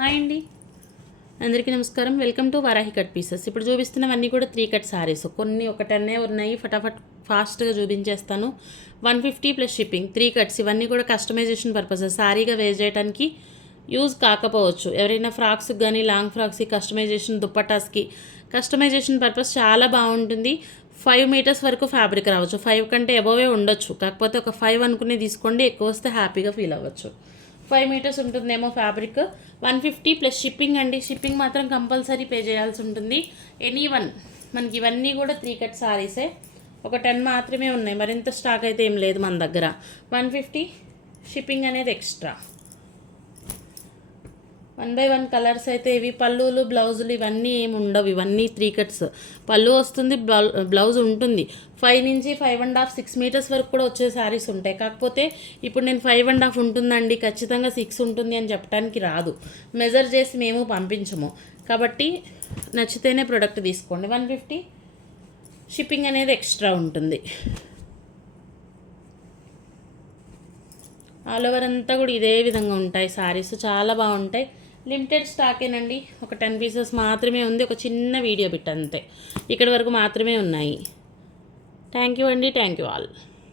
Hi అండి, అందరికీ నమస్కారం. Welcome to Varahi cut pieces. ఇప్పుడు చూపిస్తున్నవన్నీ కూడా 3 కట్ శారీస్. కొన్ని ఒక 10 ఉన్నాయి, ఫటాఫట్ ఫాస్ట్గా చూపించేస్తాను. 150 ప్లస్ షిప్పింగ్, 3 కట్స్. ఇవన్నీ కూడా కస్టమైజేషన్ పర్పసెస్. శారీగా వేర్ చేయడానికి యూజ్ కాకపోవచ్చు. ఎవరైనా ఫ్రాక్స్కి కానీ లాంగ్ ఫ్రాక్స్కి కస్టమైజేషన్, దుప్పటాస్కి కస్టమైజేషన్ పర్పస్ చాలా బాగుంటుంది. 5 మీటర్స్ వరకు ఫ్యాబ్రిక్ రావచ్చు. 5 కంటే అబోవే ఉండొచ్చు. కాకపోతే ఒక 5 అనుకునే తీసుకోండి, ఎక్కువ వస్తే హ్యాపీగా ఫీల్ అవ్వచ్చు. 5 మీటర్స్ ఉంటుందేమో ఫ్యాబ్రిక్. 150 ప్లస్ షిప్పింగ్ అండి. షిప్పింగ్ మాత్రం కంపల్సరీ పే చేయాల్సి ఉంటుంది. ఎనీవన్, మనకి ఇవన్నీ కూడా 3 కట్ సారీసే. ఒక 10 మాత్రమే ఉన్నాయి, మరింత స్టాక్ అయితే ఏం లేదు మన దగ్గర. 150 షిప్పింగ్ అనేది ఎక్స్ట్రా. 1 by 1 కలర్స్ అయితే ఇవి. పళ్ళులు, బ్లౌజులు ఇవన్నీ ఏమి ఉండవు. ఇవన్నీ 3 కట్స్. పళ్ళు వస్తుంది, బ్లౌజ్ ఉంటుంది. 5 నుంచి 5.5, 6 మీటర్స్ వరకు కూడా వచ్చే శారీస్ ఉంటాయి. కాకపోతే ఇప్పుడు నేను 5.5 ఉంటుందండి, ఖచ్చితంగా 6 ఉంటుంది అని చెప్పడానికి రాదు. మెజర్ చేసి మేము పంపించము. కాబట్టి నచ్చితేనే ప్రోడక్ట్ తీసుకోండి. 150 షిప్పింగ్ అనేది ఎక్స్ట్రా ఉంటుంది. ఆల్ ఓవర్ అంతా కూడా ఇదే విధంగా ఉంటాయి శారీస్, చాలా బాగుంటాయి. లిమిటెడ్ స్టాకేనండి. ఒక 10 పీసెస్ మాత్రమే ఉంది. ఒక చిన్న వీడియో బిట్ అంతే. ఇక్కడి వరకు మాత్రమే ఉన్నాయి. థ్యాంక్ యూ అండి. Thank you all.